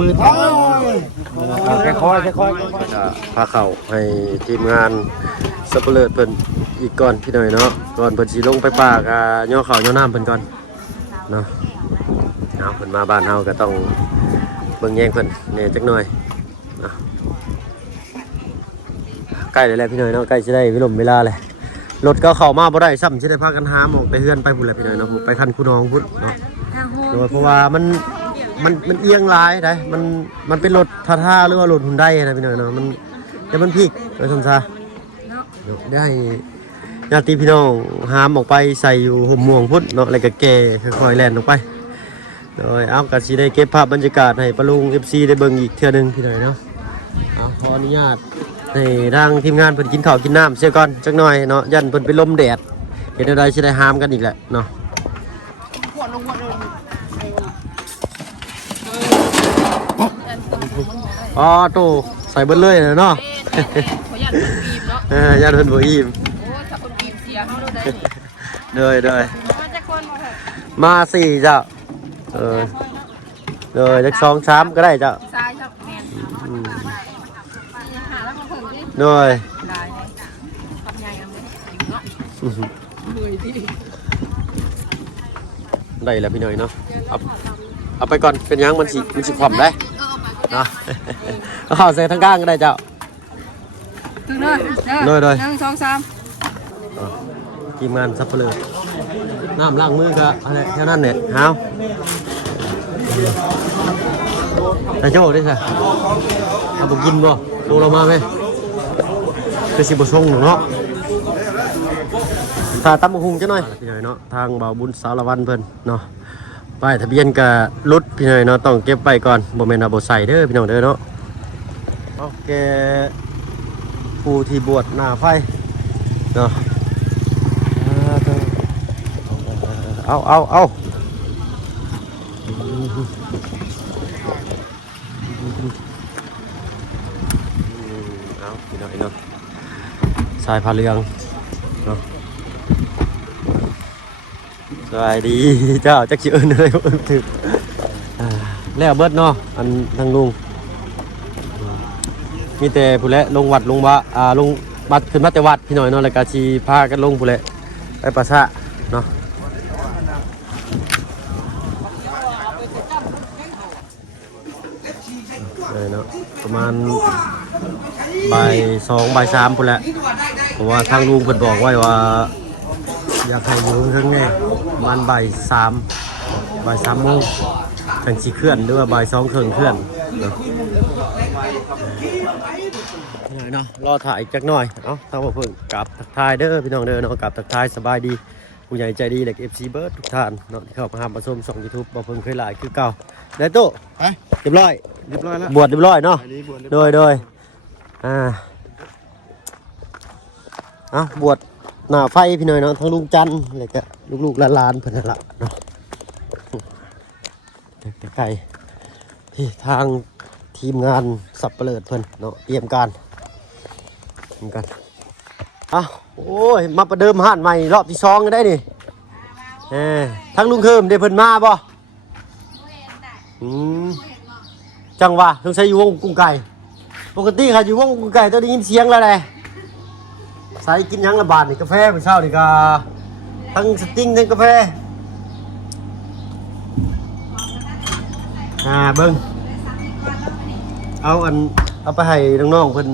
มือค่อยพาเข่าให้ทีมงานสับเปลือเพิ่นอีกก่อนพี่หน่อยเนาะก่อนเพิ่นสิลงไปป่ากะย่อเข่าย่อน้ำเพิ่นก่อนเนาะเอาเพิ่นมาบ้านเฮาก็ต้องเบิ่งแย่งเพิ่นแน่จักหน่อยใกล้แล้วพี่หน่อยเนาะใกล้สิได้เวลาเลยรถก็เข้ามาบ่ได้ซ้ำสิได้พากันหามออกไปเฮือนไปพุ่นแหละพี่หน่อยเนาะไปคันคูน้องพุ่นเนาะโดยเพราะว่ามันเอียงหลายได้มันเป็นรถท่าหรือว่ารถหุ่นได้นะพี่น้องเนาะมันจะมันพลิกไปสมซาได้ญาติพี่น้องหามออกไปใส่อยู่ห่มม่วงพุ่นเนาะอะไรก็แก่ค่อยๆแล่นออกไปโดยเอากระสีได้เก็บภาพบรรยากาศให้ปะลุง FC ได้เบิ่งอีกเทื่อนึงพี่น้องเนาะเอาขออนุญาตให้ทางทีมงานเพิ่นกินข้าวกินน้ำเสียก่อนจักหน่อยเนาะยันเพิ่นไปลมแดดเห็นอะไรสิได้หามกันอีกแหละเนาะอ๋อตู้ใส่เบิ้ลเลยเนาะยันเพิ่นบ่อิ่มเลยมา4เจ้าเลยจัก2 3ก็ได้เจ้าเลยได้แล้วพี่หน่อยเนาะเอาไปก่อนเป็นยังมันสิความได้เนาะเอาใส่ทั้งก้างก็ได้เจ้าเลย1 2 3ทีมงานซับเปลือกน้ำล้างมือก็อะไรแค่นั้นเนี่ยเฮาแต่โจ้ได้สิเอาไปกินบ่ดูเรามาไหมคือสิบชงเนาะถ้าตั้มหุงจะหน่อยพี่หน่อยเนาะทางบ่าวบุญสารวันเพิ่นเนาะป้ายทะเบียนกับรถพี่หน่อยเนาะต้องเก็บไปก่อนบ่แม่นเอาบ่ใส่เด้อพี่น้องเด้อเนาะโอเคผู้ที่บวชหน้าไฟเนาะเอาพี่หน่อยเนาะสายพาเรืองเนาะสบายดีเจ้าจักสิเอิ้นอะไรบ่ถึกแล้วเบิดเนาะอันทางลุงมีแต่ผู้แลลงวัดลงบ่ลงบัดขึ้นมาแต่วัดพี่หน่อยเนาะแล้วก็สิพากันลงผู้แลไปประสาเนาะเนาะประมาณบ่าย 2 บ่าย 3พุ่นแหละเพราะว่าทางลุงเพิ่นบอกไว้ว่าอยากให้อยู่ถึงนี่ประมาณบ่าย 3 โมงจังสิเคลื่อนหรือว่าบ่าย 2 เคลื่อนเนาะเนาะรอถ่ายจักหน่อยเอ้าทางบ่เพิ่งกลับทักทายเด้อพี่น้องเด้อเนาะกลับทักทายสบายดีผู้ใหญ่ใจดีเด็ก FC เบิร์ดทุกท่านเนาะที่เข้ามาหาชมช่อง YouTube บ่เพิ่งเคยหลายคือเก่าได้ตู้ไปเรียบร้อยแล้วบวชเรียบร้อยเนาะโดยบวชหน้าไฟพี่หน่อยเนาะทั้งลุงจันทร์อะไรก็ลูกๆหลานๆเพิ่นนั่นล่ะเนาะไกลที่ทางทีมงานสับเปลือกเพิ่นเนาะเตรียมการโอ้ยมาประเดิมห้านใหม่รอบที่2กันได้นี่ทั้งลุงเคิมได้เพิ่นมาบ่จังหวะต้องใช้อยู่วงกุ้งไก่ปกติค่ะอยู่วงกุ้งไก่ต้องได้ยินเสียงแล้วแหละใส่กินยังละบาทนี่กาแฟเป็นเช้านี่ก็ทั้งสติ้งทั้งกาแฟเบิ้งเอาไปให้น้องๆเพิ่น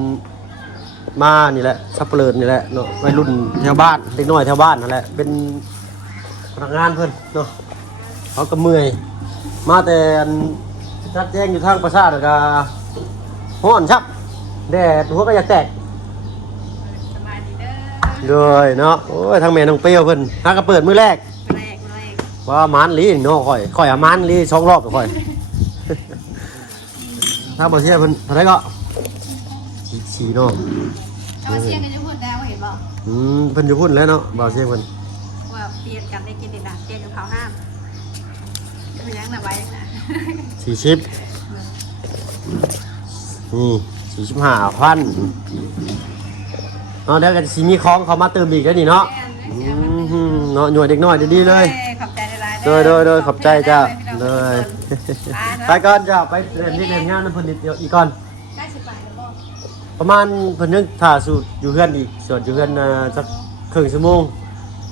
มานี่แหละซับเปลือกนี่แหละเนาะวัยรุ่นแถวบ้านเด็กน้อยแถวบ้านนั่นแหละเป็นพนักงานเพิ่นเนาะเขาก็เมื่อยมาแต่ชัดแจ้งอยู่ทางประสาทก็ฮ้อนชับแดดหัวก็อยากแตกเลยเนาะโอ้ยทางแม่น้องเปรี้ยวเพิ่นหากระเปิดมื้อแรกว่ามันลีเนาะค่อยมันลี2 รอบก็ค่อยถ้าบ่เสียเพิ่นเท่าไหร่ก็4เนาะบ่เสียงกันอยู่พุ่นแล้วเห็นบ่เพิ่นอยู่พุ่นแล้วเนาะบ่เสียเพิ่นว่าเปลี่ยนกันได้กินได้น่ะเปลี่ยนอยู่เขาห้ามยังน่ะไว้น่ะ40นี่45,000เนาะเดี๋ยวก็สิมีของเขามาเติมอีกแล้วนี่เนาะเนาะหน่วยเด็กน้อยดีๆเลยขอบใจหลายๆโดยขอบใจจ้าเลย ไปก่อนจะไปเรียนงานนั่นเพิ่นนิดเดียวอีกก่อน ได้สิบบาทแล้วบ่ ประมาณเพิ่นนึงถ่าสูตรอยู่เฮือนอีกส่วนอยู่เฮือนสักครึ่งชั่วโมง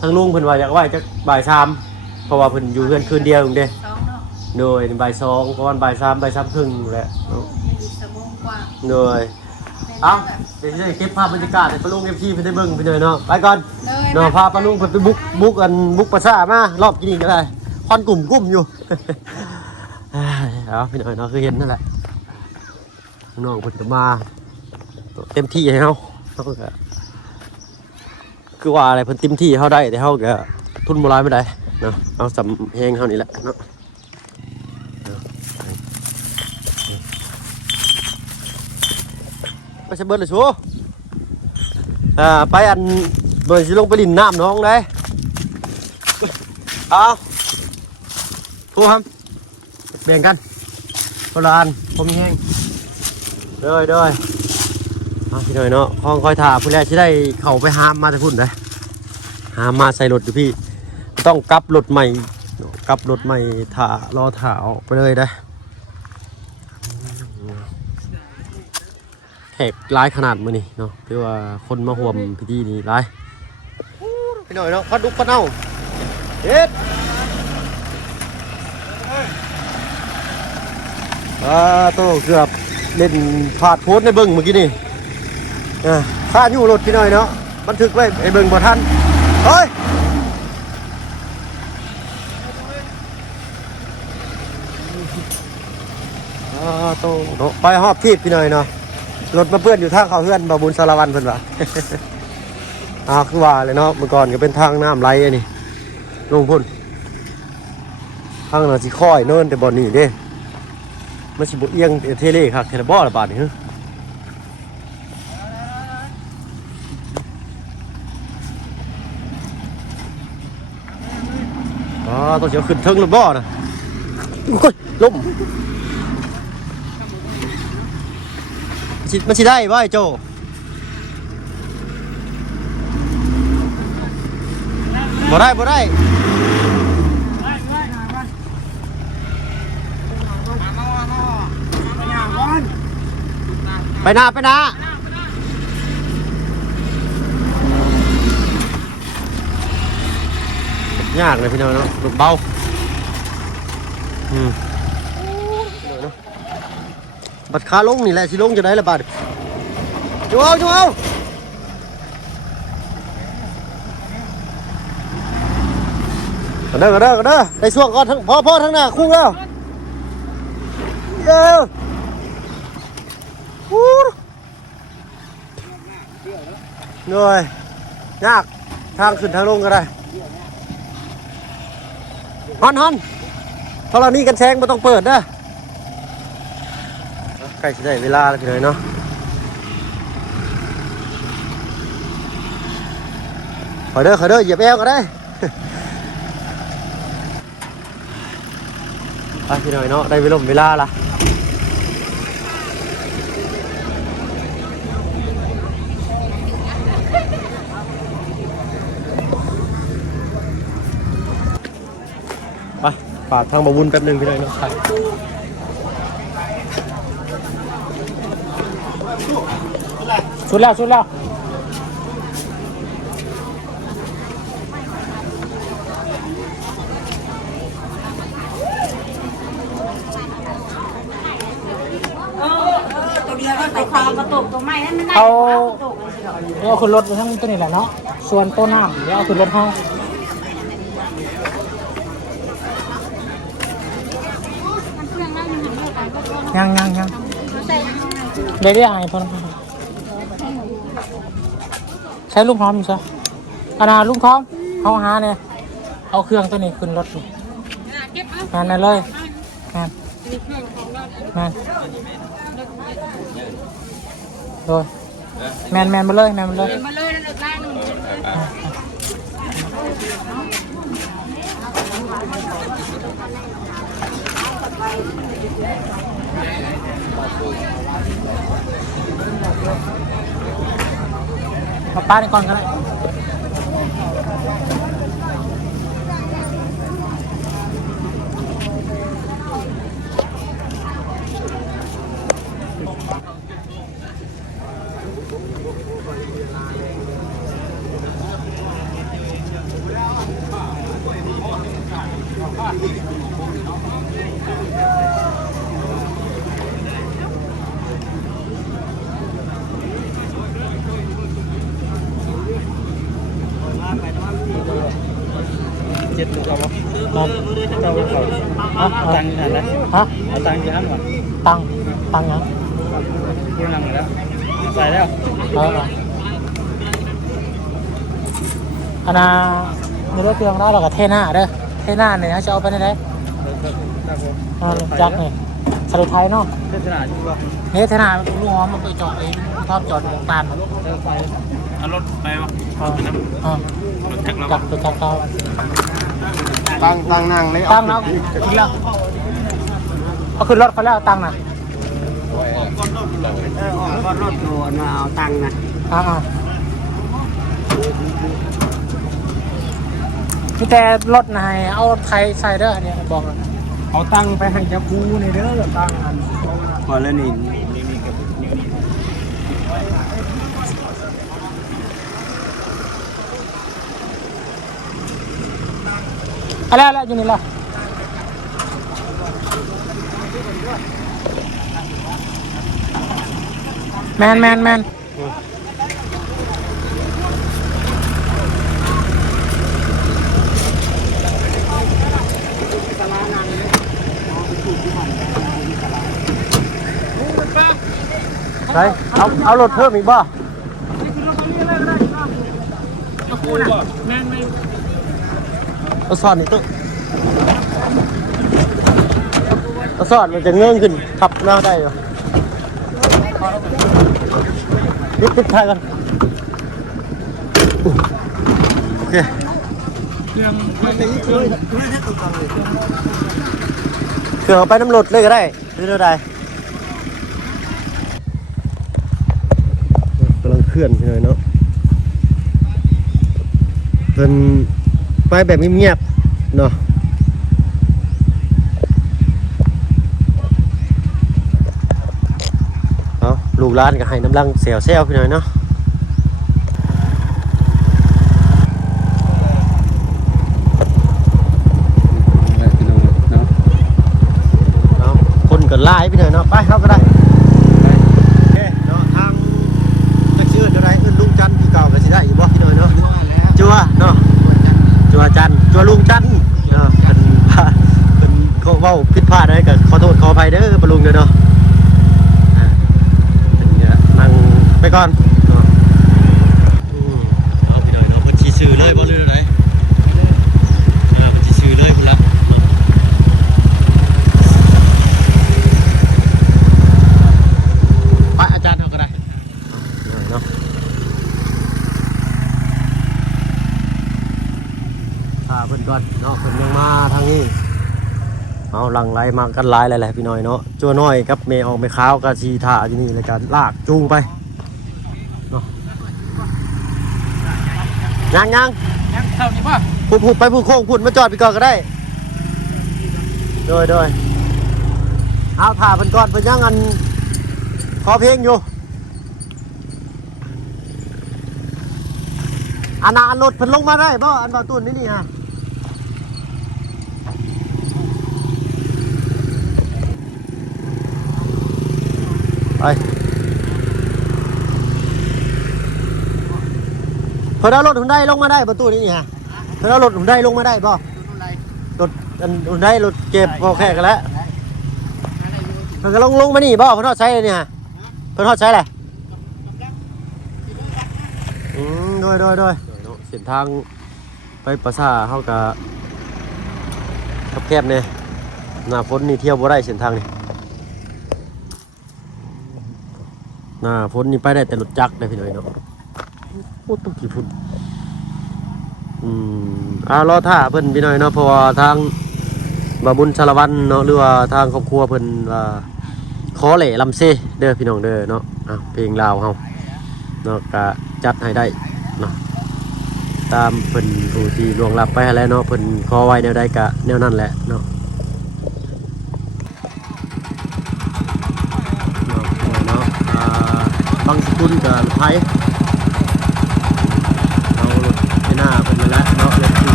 ทางลุงเพิ่นว่าอยากไหว้จักบ่าย3เพราะว่าเพิ่นอยู่เฮือนคืนเดียวเด้ 2เนาะ โดยบ่าย2ประมาณบ่าย3บ่าย3ครึ่งแหละเนาะ อีกชั่วโมงกว่า โดยเอ้าเดี๋ยวจะได้เก็บภาพบรรยากาศให้ป้าลุง FC เพิ่นได้เบิ่งไปเลยเนาะไปก่อนเนาะพาป้าลุงเพิ่นไปบุกประสามารอบกินอีกก็ได้คอนกลุ่มอยู่ เอาพี่หน่อยเนาะคือเห็นนั่นแหละน้องเพิ่นก็มาเต็มที่ให้เฮาก็คือว่าอะไรเพิ่นเต็มที่เฮาได้แต่เฮาก็ทุนบ่หลายไม่ได้เนาะเอาสำแฮงเฮานี่แหละเนาะไปเสเบิดเลยชัวไปอันเบิ่งสิลงไปดินน้ำน้องได้เอาทูครับแบ่งกันคนละอันผมแห้งเด้อเอาพี่หน่อยเนาะคลองคอยถ่าผู้แรกที่ได้เข้าไปหามมาจะพุ่นเลยหามมาใส่รถอยู่พี่ต้องกลับรถใหม่ถ่ารอถ่าออกไปเลยได้แขกร้ายขนาดมือนี่เนาะเรียกว่าคนมาห่วมพิธีนี่ร้ายพี่หน่อยเนาะพัดดุกพัดเน่าเฮ็ดโตเกือบเล่นพลาดโพสในเบิ้งเมื่อกี้นี่ข้าอยู่รถพี่หน่อยเนาะบันทึกไว้ไอ้เบิ้งบ่ทันเฮ้ยโตเนาะไปหอบทีบพี่หน่อยเนาะรถมาเปื้อนอยู่ทางเขาเฮือนบาบุญสารวันเพิ่นว่า คือว่าเลยเนาะเมื่อก่อนก็เป็นทางน้ำไหลอันนี้ลงพุ่นทางน่ะสิค่อยเนินแต่บ่นี่เด้มันสิบ่เอียงเทเลครับเทเลบ่ละบาดนี่ฮะต้องเสียขึ้นเทิงรถบ่นะอุ้ยล้มมันสิได้บ่ไอ้โจบ่ได้ไปหน้ายากเลยพี่น้องเนาะรถเบาบัดขาลงนี่แหละสิลงจะได้ละบาดจูเอากันเด้อได้ช่วงก่อนทั้งพ่อทั้งหน้าคุ้งแล้วเย้เหนื่อยยากทางขึ้นทางลงก็ได้ฮันเท่านี้กันแซงไม่ต้องเปิดนะใกล้จะได้เวลาแล้วพี่น้อยเนาะขอเด้อเหยียบแอวก็ได้ ไปพี่น้อยเนาะได้เวลาละไปฝากทางบวุ้นแป๊บนึงพี่น้อยเนาะชุดแล้วเดียวก็ไปตามกระตุกตัวใหม่นั่นไม่ได้ เอาขึ้นรถไปทั้งตัวนี้แหละเนาะส่วนตัวน้ำเดี๋ยวเอาขึ้นรถห้องยังเดี๋ยวไอ้พอใช้ลูกพร้อมอยู่ซะขนาดลูกพร้อมเขาหาเนี่ยเอาเครื่องตัวนี้ขึ้นรถงานนั่นเลยงานโดยแมนมาเลยมาเลยนั่นมาป้าในก่อนก็ได้ เจ็ดตัวบ่เจ้าเขาตังค์อะไรฮะเอาตังค์กี่อันวะตังยังเรื่องอะไรแล้วใส่แล้วอันน่ะมีรถเครื่องแล้วเราก็เทหน้าเด้อเทหน้าเนี่ยจะเอาไปไหนได้จักนี่สรุปไทยเนาะเทหน้าใช่ป่ะเทหน้าลูกหอมมันไปจอดเองชอบจอดวงตาลไปเอารถไปป่ะจักเราตั้งนั่งเลย ตั้งแล้วกินแล้วเอาขึ้นรถไปแล้วตั้งนะก็รถโดนมาเอาตังค์นะมีแต่รถนายเอาไทยใส่เด้อเนี่ยบอกเอาตังไปให้เจ้าคูในเด้อตังอันพอแล้วนี่อะไรอยู่นี่ล่ะแมนใช่เอารถเพิ่มอีกบ่แมนเอาซ่อนนี่ตุ๊เอาซ่อนมันจะเงื่อนขึ้นขับหน้าได้อยู่ติดท้ายกันโอเคเครื่องเอาไปน้ำรถเลยก็ได้หรือเท่าใดกำลังเคลื่อนพี่หน่อยเนาะเป็นไปแบบเงียบๆเนาะเอาลูกร้านก็ให้น้ำลังเซลพี่หน่อยเนาะคนก็ไล่พี่หน่อยเนาะไปเข้าก็ได้เนาะทางแท็กซี่อื่นอะไรอื่นลุงจันทร์ที่เก่าก็สิได้อยู่บ่พี่หน่อยเนาะจัวเนาะจัวจันจัวลุงจันเนาะเป็นเขาเว้าผิดพลาดอะไรก็ขอโทษขออภัยเด้อปลุงเด้อเนาะเป็นนั่งไปก่อนเนาะเอาพี่หน่อยเนาะเพิ่นสิซื้อเลยบ่หรือไดเพิ่นสิซื้อเลยพุ่นละไปอาจารย์เฮาก็ได้เนาะเพิ่นก่อนเนาะเพิ่นยังมาทางนี้เอาหลังไหลมากันหลายแหละพี่น้อยเนาะจัวน้อยกับเมย์ออกไปขาวกับชีท่าอยู่นี่เลยกันลากจูงไปเนาะยังเท่านี้ป่ะพูดไปพูดโค้งพูดมาจอดไปก่อนก็ได้โดยเอาถ่าเพิ่นก่อนเพิ่นยังอันขอเพลงอยู่อันรถเพิ่นลงมาได้บ่อันบ่ตุนนี่ฮะไปเพิ่นเอารถหุ่นได้ลงมาได้ประตูนี่ฮะเพิ่นเอารถหุ่นได้ลงมาได้บ่รถหุ่นได้รถเก็บพอแค่กันแล้วเพิ่นก็ลงมานี่บ่เพิ่นฮอดใช้นี่ฮะเพิ่นฮอดใช้แหละโดยเส้นทางไปปราสาทเฮาก็แคบๆเนี่ยหน้าฝนนี่เที่ยวบ่ได้เส้นทางนี่หน้าฝนนี่ไปได้แต่รถจักรได้พี่น้อยเนาะโอ้ต้องกี่ฝุ่นรอท่าเพิ่นพี่น้อยเนาะเพราะว่าทางบาบุญชาละวันเนาะหรือว่าทางครอบครัวเพิ่นขอเหล่ลำเซเด้อพี่น้องเด้อเนาะเพลงลาวเฮาเนาะก็จัดให้ได้เนาะตามเพิ่นผู้ที่ล่วงลับไปแล้วเนาะเพิ่นขอไว้แนวใดก็แนวนั้นแหละเนาะบางสกุลกับไทย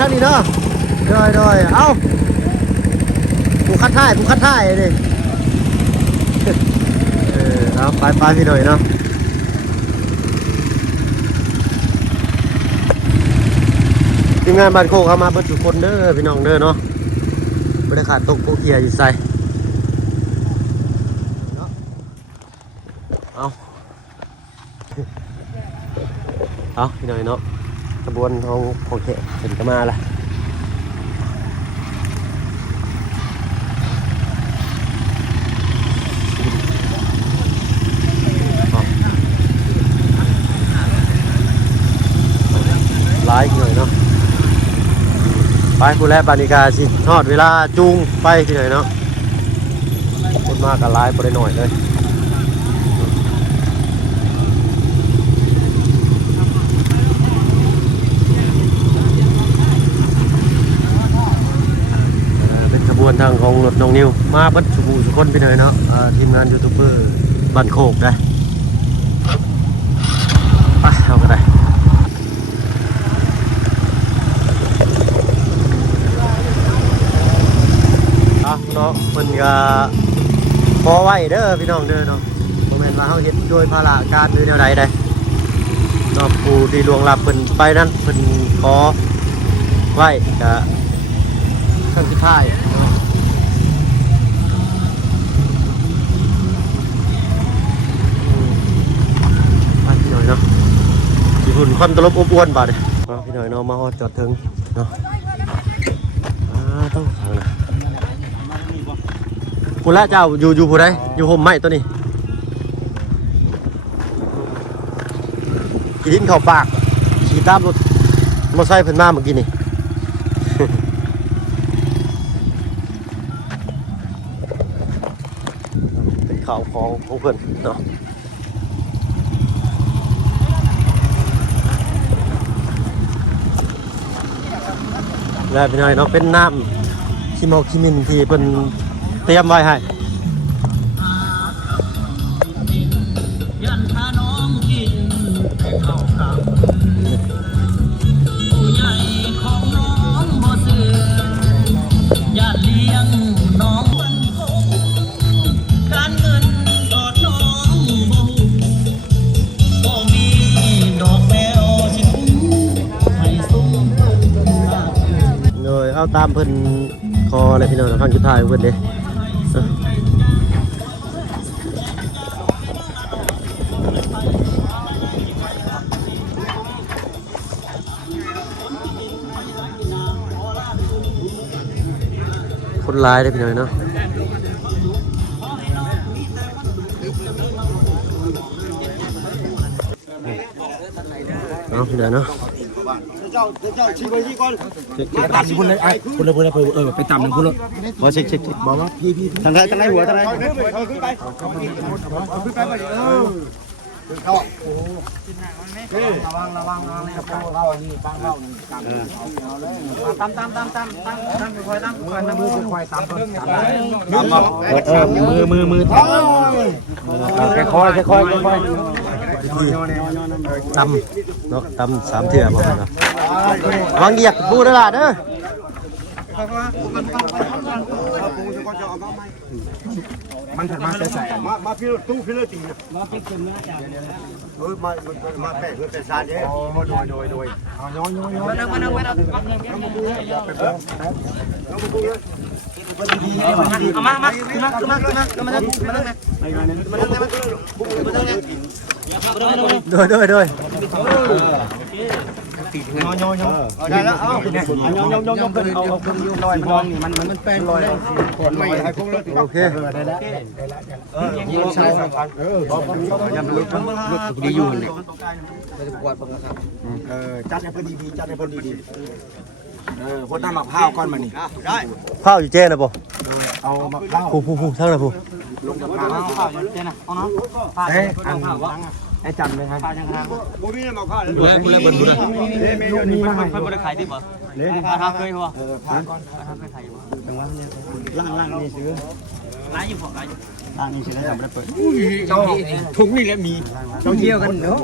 ท่านนี่เนาะโดยเอ้าผู้คัดท้ายดิเอาไปพี่หน่อยเนาะทีมงานบ้านโคกเอามาเบิดทุกคนเด้อพี่น้องเด้อเนาะบริการตกโกเกียอยู่ใส่เอาพี่หน่อยเนาะกระบวนของแขกเห็นก็มาละร้ายหน่อยเนาะไปผู้แรกบานิกาสิทอดเวลาจูงไปที่ไหนเนาะคนมากกับร้ายบ่ได้หน่อยเลยเป็นขบวนทางของรถน้องนิวมาเบัดสุคนไปเลยเนาะทีมงานยูทูบเบอร์บ้านโคกได้ไปเอาก็ได้เนาะเพิ่นก็ขอไว้เด้อพี่น้องเด้อเนาะบ่แม่นว่าเฮาเฮ็ดโดยภาระการหรือแนวใดได้เนาะผู้ที่ล่วงลับเพิ่นไปนั้นเพิ่นขอไว้ก็ครั้งสุดท้ายเนาะพี่น้อยเนาะญี่ปุ่นความตลบอบอวนบาดพี่น้อยเนาะมาฮอดจอดถึงเนาะต้องฟังนะผู้ละเจ้าอยู่ผู้ใดอยู่ห่มไม้ตัวนี้กินเข้าปากขี่ตามรถมอไซค์เพิ่นมาเมื่อกี้นี่ เป็นข่าวของเพิ่นเนาะแล้วพี่น้อยเนาะเป็นน้ำขี้เมาขี้มินที่เพิ่นเตรียมไว้ให้เอาตามเพิ่นคออะไรพี่น้องฟังจุดท้ายเพิ่นเด้คนร้ายได้พี่น้องเนาะเอาพี่น้องเนาะเจ้าชี้ไปที่ก่อนมาตัดคุณเลยไอ้คุณเลยไปต่ำหนึ่งคุณเลยบอกเช็คบอกว่าพี่ทางไหนหัวทางไหนขึ้นไปเข้าระวังนี่กับเล่านี่ตั้งเล่านี่ตามคอยตั้งมือคอยตามมือค่อยตำเนาะตำ3เทื่อบ่เนาะวางเหยียบปูตลาดเด้อมันถัดมาใส่มาพี่ตู้พี่เลยตีมาพี่เข็มนะจ๊ะมาแปะเพื่อเป็นซาเด้โดยเอาย้อนมาโดยได้แล้วเอายกขึ้นเอาขึ้นลอยมองนี่มันแป้งลอยคนไม่ให้พวกรถโอเคได้แล้วใช่ยังลุกดีอยู่เลยจัดให้เพิ่นดีคนตั้งมะพร้าวก้อนมานี่ได้ข้าวอยู่เจนะบ่เอามะพร้าวผู้ทั้งน่ะผู้ลงมะพร้าวข้าวเจนะเอาเนาะไอ้จันเลยครับบุรีมะพร้าวแล้วบุรีนี่มาให้บ่ได้ขายดิบ่เลยพาเคยบ่พาก่อนพาเคยขายอยู่จังหวะนี้ล่างนี่ซื้อร้านอยู่บ่ร้านอยู่ ทางนี้ใช่ไหมเราไม่ได้เปิดเจ้าถุงนี่แหละมีเราเที่ยวกันเนาะ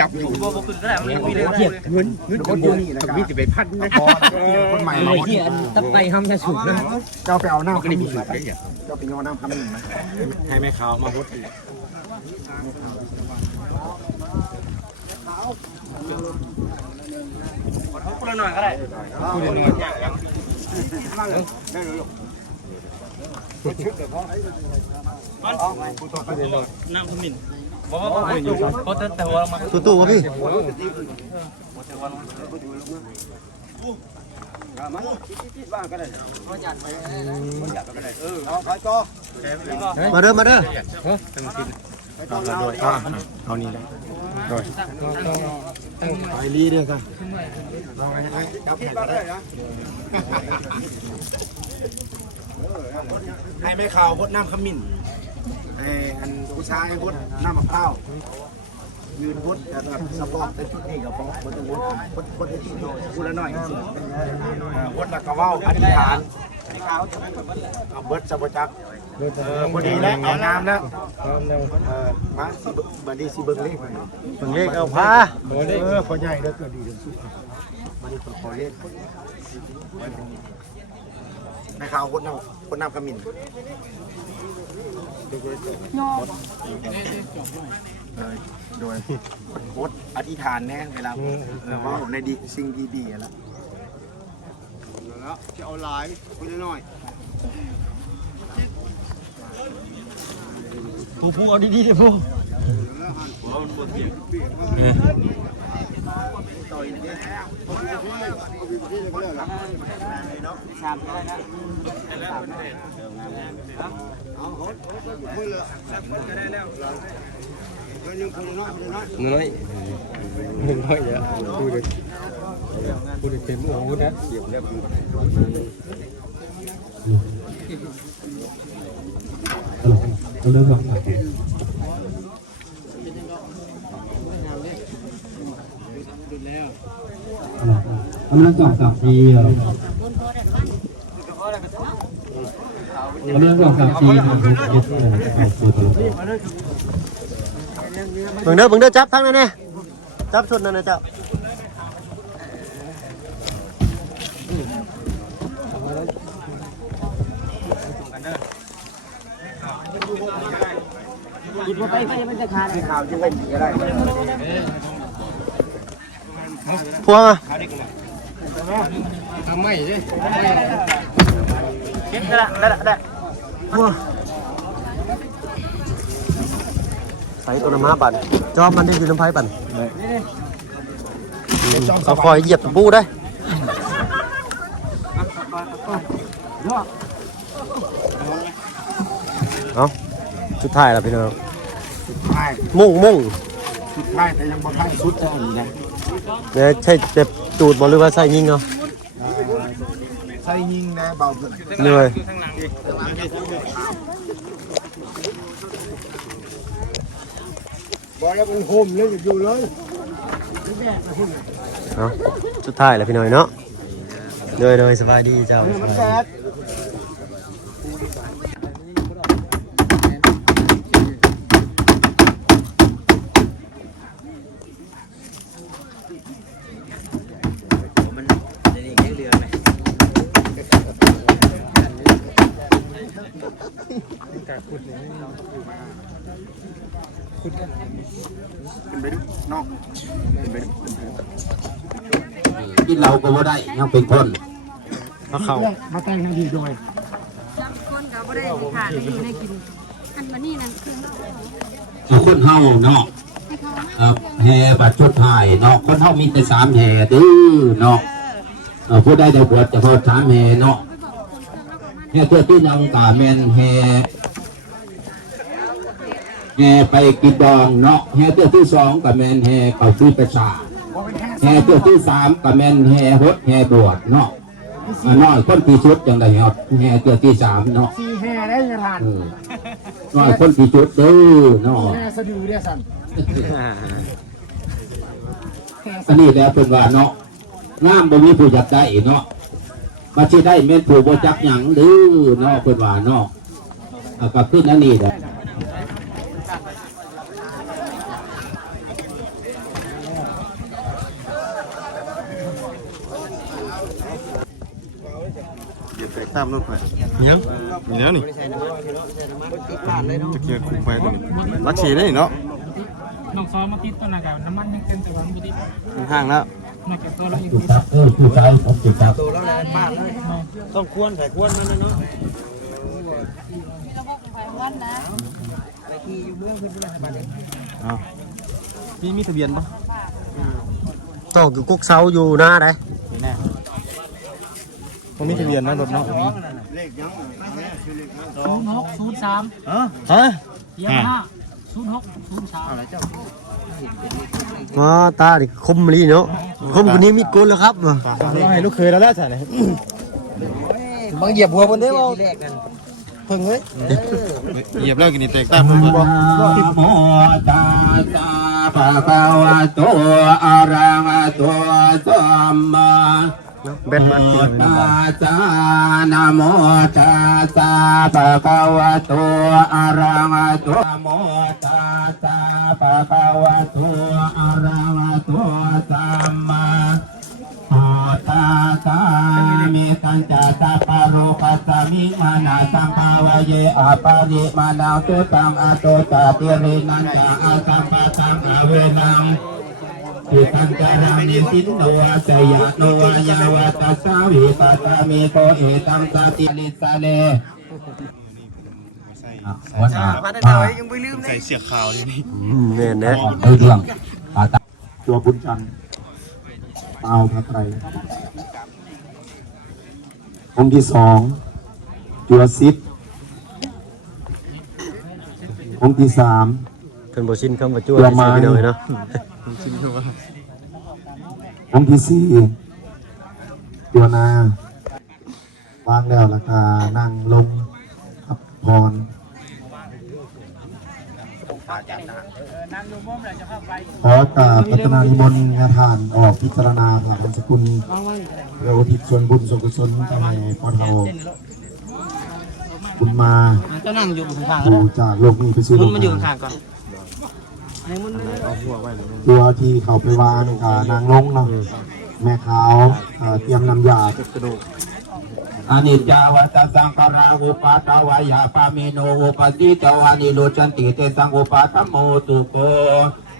จับอยู่บ่ขึ้นก็ได้มีเลยเงินคนอยู่นี่นะครับมีสิไปพันนะคนใหม่มาที่ตับไปทำจะสูงนะเจ้าไปเอาน้ำก็ได้มีสูงเจ้าไปเอาน้ำคำนึงนะให้แม่ขาวมาพดพูดหน่อยก็ได้พูดหน่อยน้ำขมิ้นบอกว่าเขาแต่ว่ามา ตู้ครับพี่มาเด้อมาเด้อเอานี่ได้ไปรีเด้อค่ะให้ไม่ข่าวพดน้ำขมิ้นอันผู้ชายพดน้ำมะพร้าวยืนพดแต่แบบสปอร์ตในชุดนี้กับพดพดในชุดนี้พูดละหน่อยพดตะกะว่าวอธิษฐานเอาเบิร์ดสับจักพอดีแล้วเอาน้ำแล้วมาสิบันดีสิเบิ้งเลข เบิ่งเลขเอาพา พอใหญ่แล้วเกิดดีเดี๋ยวสู้บันดีขอเลขในข่าวคนน้ำขมิ้นโดยโคตรอธิษฐานแน่เวลาว่าในดีสิ่งดีๆแล้วจะเอาลายคุยหน่อยผู้เอาดีๆเลยผู้น้อยเยอะพูดเต็มโอ้นะเสียบแล้วเริ่มลองสังเกตกำลังจับสับทีกำลังจับสับทีนะเบิ่งเด้อจับทั้งนั้นแน่จับชุดนั่นนะเจ้าหยิบไปมันจะขาด ข่าวจะเป็นก็ได้ พวงอ่ะ ทำไม่ดิ คิดได้พวงใส่ตัวน้ำม้าปั่นจอมมันได้อยู่น้ำไผ่ปั่นเขาคอยเหยียบตะปูได้เอาสุดท้ายแล้วพี่น้องมุ่งสุดท้ายแต่ยังบ่ท้ายสุดจะอีกนะเนี่ยใช่เจ็บจูดบ่หรือว่าใส่ยิงเนาะ ใส่ยิงนะเบาขึ้น เหนื่อยบอกแล้วมันโฮมเลยอยู่เลยเนาะสุดท้ายแล้วพี่น้อยเนาะเลยสบายดีเจ้ากินเราก็ว่าได้ยังเป็นคน มาแต่งให้ดีด้วย คนก็บ่ได้ขาดไม่อยู่ในกินอันวันนี้นั่นคือ คนเฮาเนาะแห่บัตรชุดไทยเนาะคนเฮามีแต่3แห่ดื้อเนาะผู้ใดได้บวชจะพอ3แห่เนาะแห่เพื่อที่นำกาแมนแห่ไปกินดองเนาะแห่เพื่อที่2กับแมนแห่เข้าซื้อประชาแห่เพื่อที่3กับแมนแห่ฮดแห่บวชเนาะน้อยคนที่ชุดจังไดเนาะแห่เพื่อที่3เนาะ4แห่ได้ยังทานน้อยคนที่ชุดเด้อเนาะแห่สะดือเด้อสั่นอันนี้แล้วเป็นว่าเนาะงามบ่มีผู้อยากได้เนาะมาสิได้แม่นผู้บ่จักหยังเด้อเนาะเป็นว่าเนาะ ก็ขึ้นนั่นนี่แหละ เดี๋ยวไปตามรถไปยังมีแล้วนี่จะเกียร์คุกไปตัวนี้รักชีได้เนาะ น้องซ้อมมาติดตัวหน้ากับน้ำมันยังเต็มแต่วันบุติด ห่างแล้ว หน้ากับตัวเราอีก จุดจับจุดใจผมจุดจับ ต้องควรใส่ควรมันนะเนาะ มีทะเบียนปะ ต้องอยู่กุ๊กเซาอยู่หน้าได้ แน่ผมมีทะเบียนนะรถเนาะ 0603 ฮะ 050603 อ๋อตาดิคมลีเนาะคมคนนี้มีดโกนแล้วครับ เราให้ลูกเคยแล้วใช่ไหมบางเหยียบหัวบนได้บ่เพิ่งเว้ยเหยียบแล้วกินนี่แตกตามผมบ่ โมตัสสะภะคะวะโตอะระหะโตสัมมา เบ็ดมันกิน ตัสสะนะโมตัสสะภะคะวะโตอะระหะโตนะโมตัสสะภะคะวะโตอะระหะโตสัมมาโอตาตามิตัญจตปารุปัสสมิมานาสัมภาวะเยอปาริมานาตุตังอโตตาติรินันจาอาสัมปะสังอเวนังทิตังจารานิสินโนสยะโนยาวะตัสสาวิปัสสามิโกเอตังสาติลิสาเลวันอา ใส่เสื้อขาวอยู่นี่ แน่นแน่ ไปเรื่องอาตา ตัวบุญจันทร์เอาพระไตรองค์ที่สองจุลศิษย์องค์ที่สาม เพิ่นบ่ชินคำว่าจั่วใส่ไปเลยเนาะ องค์ที่สี่ตัวนาวางแล้วราคานั่งลงขับพรขอกราบพัฒนานิมนต์งานทานออกพิจารณาถามสกุลเราอุทิศส่วนบุญส่วนกุศลทำให้พ่อเฒ่าบุญมา จะนั่งอยู่ข้าง อยู่จากโลกนี้ไปสู่โลกห ๆอยู่ น้า ข้างก่อน ตัวที่เขาไปวางนางลงเนาะแม่ขาวเตรียมน้ำยา อนิจจาวัตสังขาราอุปาทวายาปามิโนอุปสิตวานิโลจันติเตสังอุปาทโมตุโก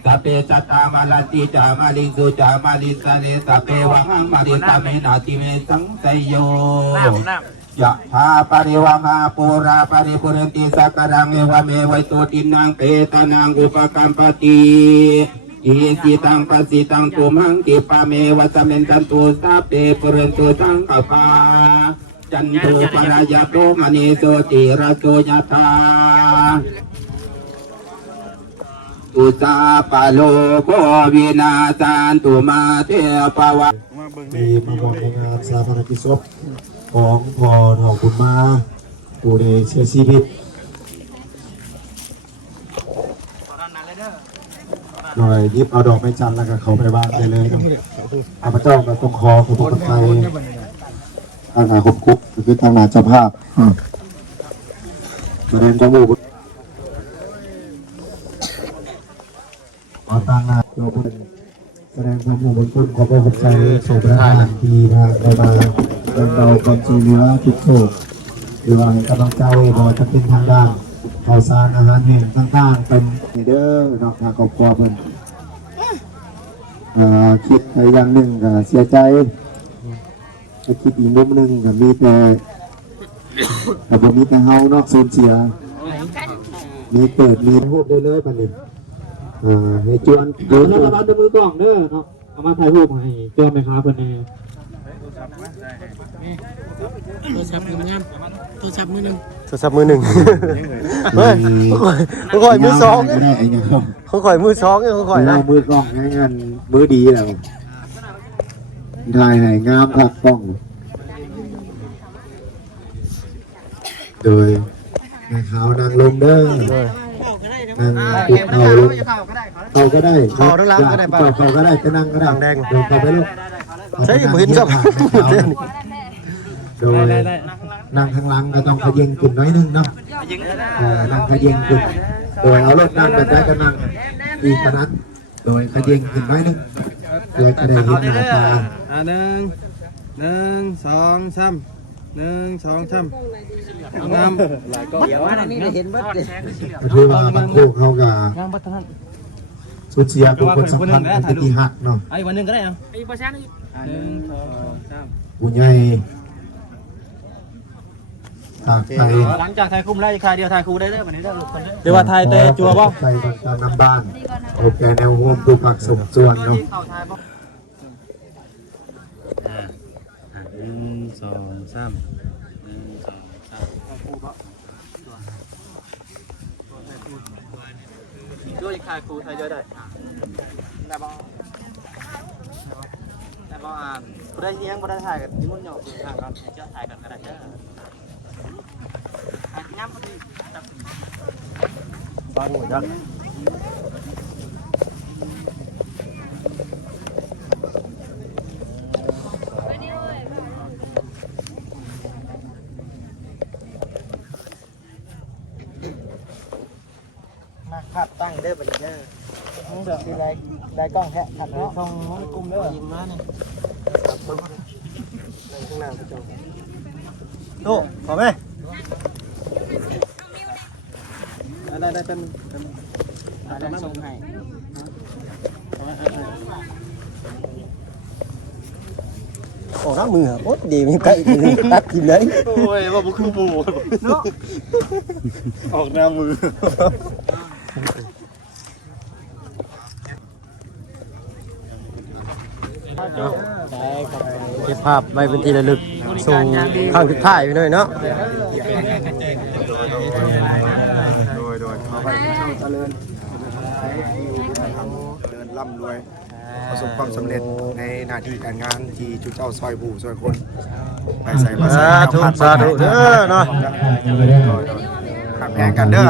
สัพเพสัตตามาลติจามาลิสุจามาลิสาเลสัพเพวังมาลิตาเมนาติเมสังไสโยยะธาปริวังหาปุราปริปุเรนติสักการังเอวเมวัยโตตินังเปตานังอุปกัมปติอิสิตังปัสสิตังตุมังติปะเมวัสเมนตันตุสัพเพปุเรนตุสังกปาจันโทปรายาโตมณีโสติระโสยะธาตุสาปะโลโกวินาสันตุมาเทปวะ มีมาบอกในงานสาธารณกิจศพของพ่อทองคุณมาผู้ได้เสียชีวิตหน่อยยิบเอาดอกไม้จันทร์แล้วก็เขาไปวางได้เลยครับข้าพเจ้าก็ต้องขอขอบคุณไทยทางหาคบคุกคือทางหาเจ้าภาพแสดงจมูกขอตั้งหน้าเจ้าบุญแสดงความมุ่งมั่นคุณขอบคุณใจส่งประทานที่ทางเรามาเราความช่วยเหลือทุกโศกหรือว่าให้กำลังใจบอจะเป็นทางด้านข่าวสารอาหารเย็นต่างๆเป็นเด้อนอกทางครอบครัวเพิ่นคิดไปอย่างหนึ่งก็เสียใจถ้าคิดอีกมุมหนึ่งก็มีแต่แต่บ่มีแต่เฮาเนาะสูญเสียมีเกิดมีรูปได้เลยปานนี้ให้จวนเดี๋ยวเราเอาแต่มือกล้องเด้อเนาะเอามาถ่ายรูปให้จวนไหมครับเพิ่นแน่ โทรศัพท์มือนึงโทรศัพท์มือนึง โทรศัพท์มือหนึ่งเฮ้ยเขาข่อยมือสอง ไม่ได้ไอ้เงี้ยครับ เขาข่อยมือสองเนี่ยเขาข่อยนะ มือกล้องงานมือดีแล้วถ่ายให้งามผักกล้อง โดยแม่ขาวนางลงเด้อนางติดเข่าลงเข่าก็ได้ เข่าด้านหลังก็ได้ป่ะ เข่าก็ได้จะนั่งก็ได้ แดง เดินเข้าไปลูก ใช่บ่เห็นครับ โดยนั่งข้างหลังก็ต้องขยิงขึ้นน้อยนึงเนาะ นั่งขยิงขึ้นโดยเอารถนั่งแบบได้กันนั่งอีกขนาดโดยขยิงขึ้นไว้นึงเพื่อจะได้เห็นหน้าตา หนึ่งสองสามน้ำ ถือว่าบางคู่เขากับสุดเสียบุคคลสำคัญในพิธีหักเนาะ ไอ้วันหนึ่งก็ได้เอา ไอ้ประชันอีก ผู้ใหญ่ทางไทย หลังจากถ่ายคุมไล่ถ่ายเดียวถ่ายคูได้เลยวันนี้ได้ลูกคนเลยเดี๋ยวว่าถ่ายเตะจัวบ่ ใส่การนำบ้านโอเคแนวโฮมปลูกผักสมส่วนเนาะ ด้วยถ่ายคูถ่ายเดียวได้ได้บ่บ่ได้เฮียงบ่ได้ถ่ายกันที่มุ่นหยอกถ่ายกันจะถ่ายกันก็ได้เด้อถ่ายย้ำพอดีจับ บ้านหมูยักษ์ มาขับตั้งเด้อบัดนี้เด้อมึงเด้อสิได้กล้องแท้ขับเนาะช่องน้องกลุ่มเด้อยิงมานี่ข้างหน้าผู้ชม โต้ขอไหม ได้เป็นได้ส่งให้ ออกข้างมือโอ๊ตดีมีไก่ตัดกินเลย โอ้ยว่าบุคือหมูเนาะออกแนวมือ เก็บภาพไว้เป็นที่ระลึกส่งข้างสุดท้ายไปหน่อยเนาะ โดยเขาไปเจริญร่ำรวยประสบความสำเร็จในหน้าที่การงานที่จุเจ้าซอยผู้ซอยคนไปใส่มาใส่ สาธุเด้อเนาะ หักแพงกันเด้อ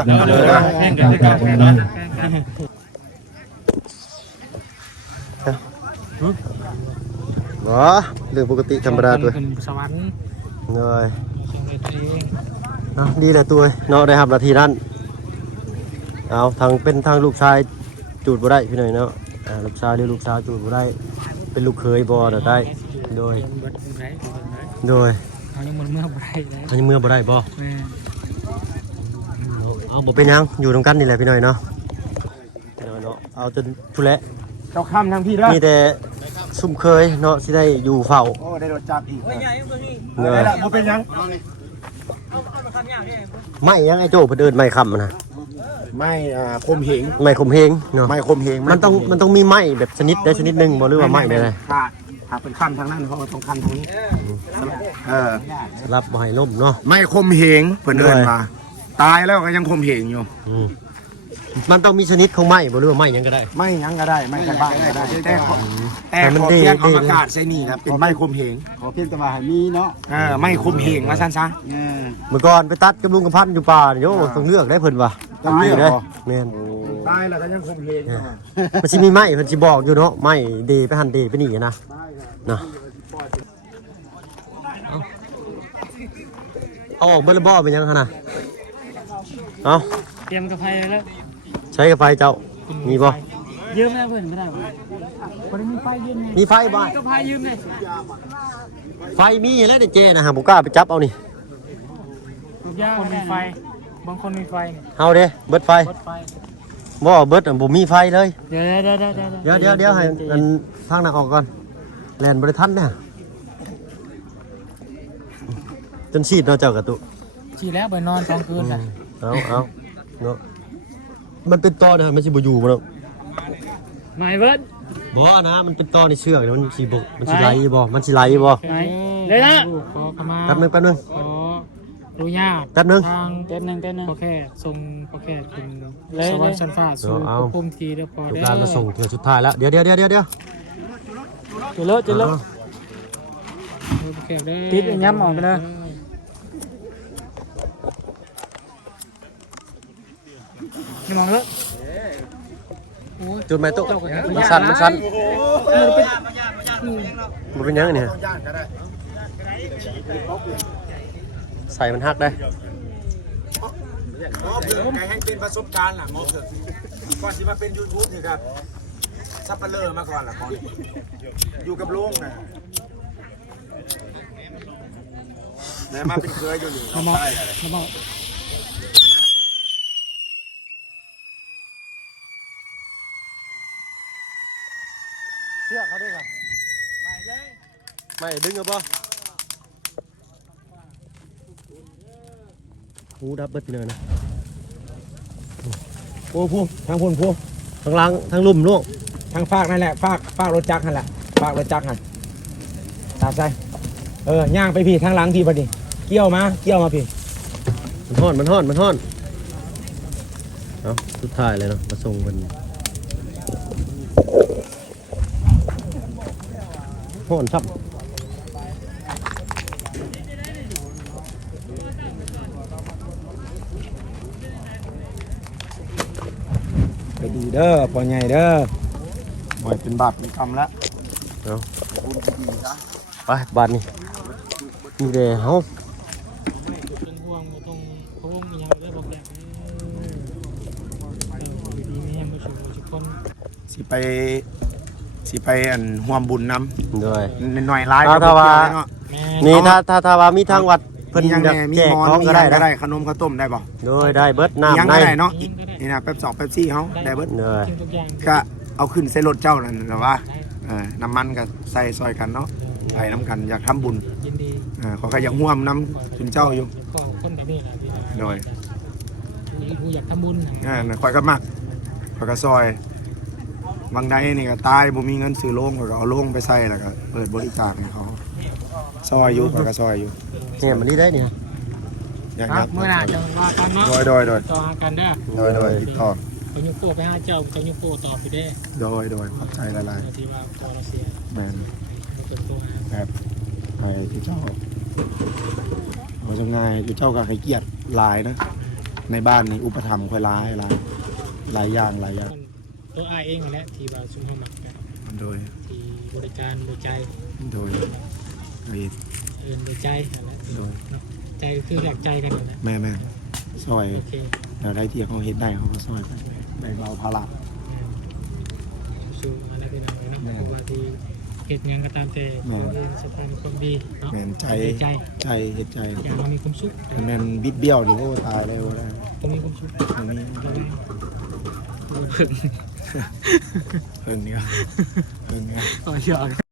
บ่เรื่องปกติธรรมดาตัว ขึ้นสวรรค์ เลย เชียงใหม่ตัวเอง เนาะดีแหละตัวเนาะได้ครับนาทีนั้นเอาทางเป็นทางลูกชายจูดบ่ได้พี่หน่อยเนาะลูกชายหรือลูกสาวจูดบ่ได้เป็นลูกเคยบ่น่ะได้โดย เบิดไหน โดย เขายังมันเมื่อไรเลย อันนี้เมื่อบ่ได้บ่ แม่ เอาบ่เป็นหยังอยู่ตรงกันนี่แหละพี่หน่อยเนาะเนาะเอาจนผู้แล เจ้าข้ามทางพี่เด้อ มีแต่ซุ่มเคยเนาะสิได้อยู่เฝ้า โอ้ได้โดนจับอีก เน ได้ อะ ละบ่เป็นยัง ไม่ยังไอ้โจ้เพิ่นเดินไม่ค้ำนะ ไม่คมเหง ไม่ข่มเหงเนาะ ไม่คมเหง มันต้องมีไม้แบบชนิดใดชนิดหนึงบ่หรือว่าไม้ใด ถ้าเป็นขั้นทางนั้นเขาก็ต้องขั้นทางนี้เออ ๆสลับบ่ให้ล่มเนาะ ไม่คมเหงเพิ่นเอิ้นมาตายแล้วก็ยังคมเหงอยู่ อืมมันต้องมีชนิดของไม้บ่หรือว่าไม้หยังก็ได้ ไม่หยังก็ได้ไม่ใช่บ้านก็ได้แต่ขอ แต่ แต่ มัน ขอ ดี เพียงเอา ดี ประกาศใส่นี่นะเป็นไม่คมเหง ขอเพียงแต่ว่าให้มีเนาะ ไม่คมเหงมาสั้นซะ เมื่อก่อนไปตัดกับลุงกับพันอยู่ป่านี่โยต้องเลือกได้เพิ่นว่ะต้องเลือกได้แม่น ตายแล้วก็ยังคมเหงอยู่ มันสิมีไม้เพิ่นสิบอกอยู่เนาะไม้เดไปหันเดไปนี่นะเนาะเอาออกเบิ่ละบ่เป็นหยังหั่นน่ะเอา เตรียมกาแฟแล้ว ใช้กาไฟเจ้ามีบ่ ยืมแล้วเพื่อนไม่ได้คนนี้มีไฟยืมไง มีไฟบ่ กาแฟยืมเลย ไฟมีแล้วเด้เจนะฮะบ่กล้าไปจับเอานี่ คนมีไฟบางคนมีไฟเนี่ย เฮาเด้เบิดไฟ รถไฟ บ่เบิดบ่มีไฟเลย เดี๋ยว ให้อันทางหน้าออกก่อนแล่นบ่ได้ทันเนี่ยจนชีดเนาะเจ้ากะตุ ฉีดแล้วไปนอน2 คืนน่ะ เอาเนาะมันเป็นตอเด้อมันสิบ่อยู่บ่เนาะ ไม่เบิด บ่นะมันเป็นตอในเชือกเดี๋ยวมันสิบ่มันสิไหลบ่มันสิไหลบ่ ไหนเลยนะขอขมา แป๊บนึง ขอรู้ยาก แป๊บนึง ทางเต้นหนึ่งพอแค่ส่งพอแค่คุณสวรรค์ชั้นฟ้าสู่ภูมิทีเดียวพอ ทุก ได้ การมาส่งเทื่อสุดท้ายแล้วเดี๋ยว เจริญติดย้ำออกไปเลยนี่มองเลย จุดไม้โต๊ะมันสั่นมันเป็นยังไงเนี่ยใส่มันหักได้ หมอเพิ่งไงให้เป็นประสบการณ์ล่ะหมอเพิ่งก่อนที่มาเป็น YouTube นี่ครับซับเปลือมาก่อนล่ะหมออยู่กับลุงนะแล้วมาเป็นเคยอยู่นี่น้องใต้อะไรเสื้อเขาด้วยครับไม่ดึงเอาป่ะหูดับเบิดเลยนะโอ้พูทางพูทางล่างทางลุ่มลูก ทางฝากนั่นแหละฝากรถจักรนั่นแหละฝากรถจักรหันตามใจย่างไปพี่ทางหลังพี่พอดีเกี่ยวมาพี่ มันห้อนเอาสุดท้ายเลยเนาะมาส่งมันห้อนซับ ไปดีเด้อปอใหญ่เด้อบ่อยเป็นบาปเป็นกรรมแล้ว เอาไปบ้านนี่นี่เด้เฮา เป็นห่วงตรงพวงอย่างได้บอกแบบดีไม่ยังผู้ชมทุกคน สิไปอันห่วมบุญน้ ด้วย ำหน่อยร้าย ถ้าว่า เนาะ นี่ถ้าว่ามีทางวัดเพิ่น ยัง อยาก ไงมี แจก หมอน ของ มี ก็ อะไร ได้ ก็ นะ ได้ขนมข้าวต้มได้ป่ะ โดยได้เบิดน้ำ ยัง ใน ก็ได้เนาะนี่นะแป๊บ2แป๊บ4เขาได้เบิด เลย ทุกอย่าง ก็เอาขึ้นใส่รถเจ้านั่นหรือว่าน้ำมันก็ใส่ซอยกันเนาะไปน้ำกันอยากทำบุญ ยินดี เขาก็อยากห่วมน้ำคุณเจ้าอยู่ ก็คนแบบนี้แหละที่ โดย ผู้อยากทำบุญ คอยก็มักคอยก็ซอยบางใดนี่ก็ตายบ่มีเงินซื้อโรงข้อยก็เอาโรงไปใส่แล้วก็เปิดบริจาคให้เขาซอยอยู่คอยก็ซอยอยู่ เนี่ยมันนี่ได้เนี่ย อย่าง ครั นั้ บ น เมื่อไหร่จะว่ากันเนาะ โดย ต่อกันเด้อ โดยติดต่อ ตัวยูโฟไปหาเจ้าตัวยูโฟต่อไปได้ โดยขอบใจหลาย ที่ว่าตัวเราเสีย ๆแมน มาเกิดตัวหา แบบให้ที่เจ้าเอาจะง่ายที่เจ้าก็ให้เกียรติหลายนะในบ้านนี่อุปถัมภ์คอยหลายอย่าง ตัวไอเองแหละที่ว่าซุ้มห้องหมักกัน โดย ที่บริการโดยใจ โดยไอ้ เอินโดยใจอะไร โดย ใจคือแรกใจกันนะ แม่ซอย โอเค แล้วได้ที่เขาเฮ็ดได้เขาก็ซอยไปได้เบาภาระ สู้อะไรเป็นอะไรเนาะว่าที่เหตุงานก็ตามแต่สะพานความดีเนาะ แม่นใจ ใจ เฮ็ดใจ อยากมีความสุข แม่นบิดเบี้ยวนี่โอ้ตายเลยโอ้ได้ ต้องมีความสุข ตรงนี้ เพิ่ง เพิ่งเนี่ย ต่อยอด